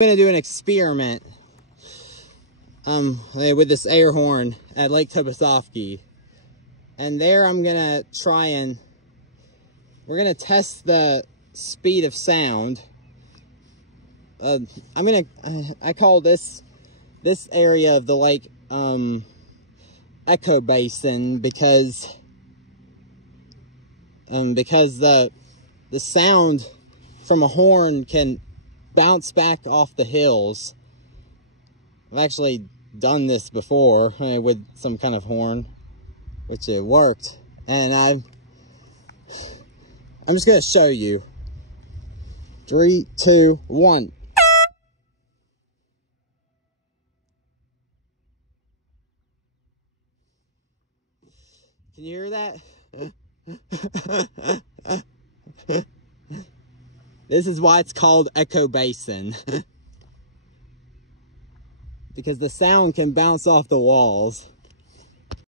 I'm gonna do an experiment with this air horn at Lake Tobesofkee, and there I'm gonna try and we're gonna test the speed of sound. I call this area of the lake echo basin because the sound from a horn can bounce back off the hills. I've actually done this before with some kind of horn, which it worked, and I'm just gonna show you. 3, 2, 1. Can you hear that? This is why it's called echo basin. Because the sound can bounce off the walls.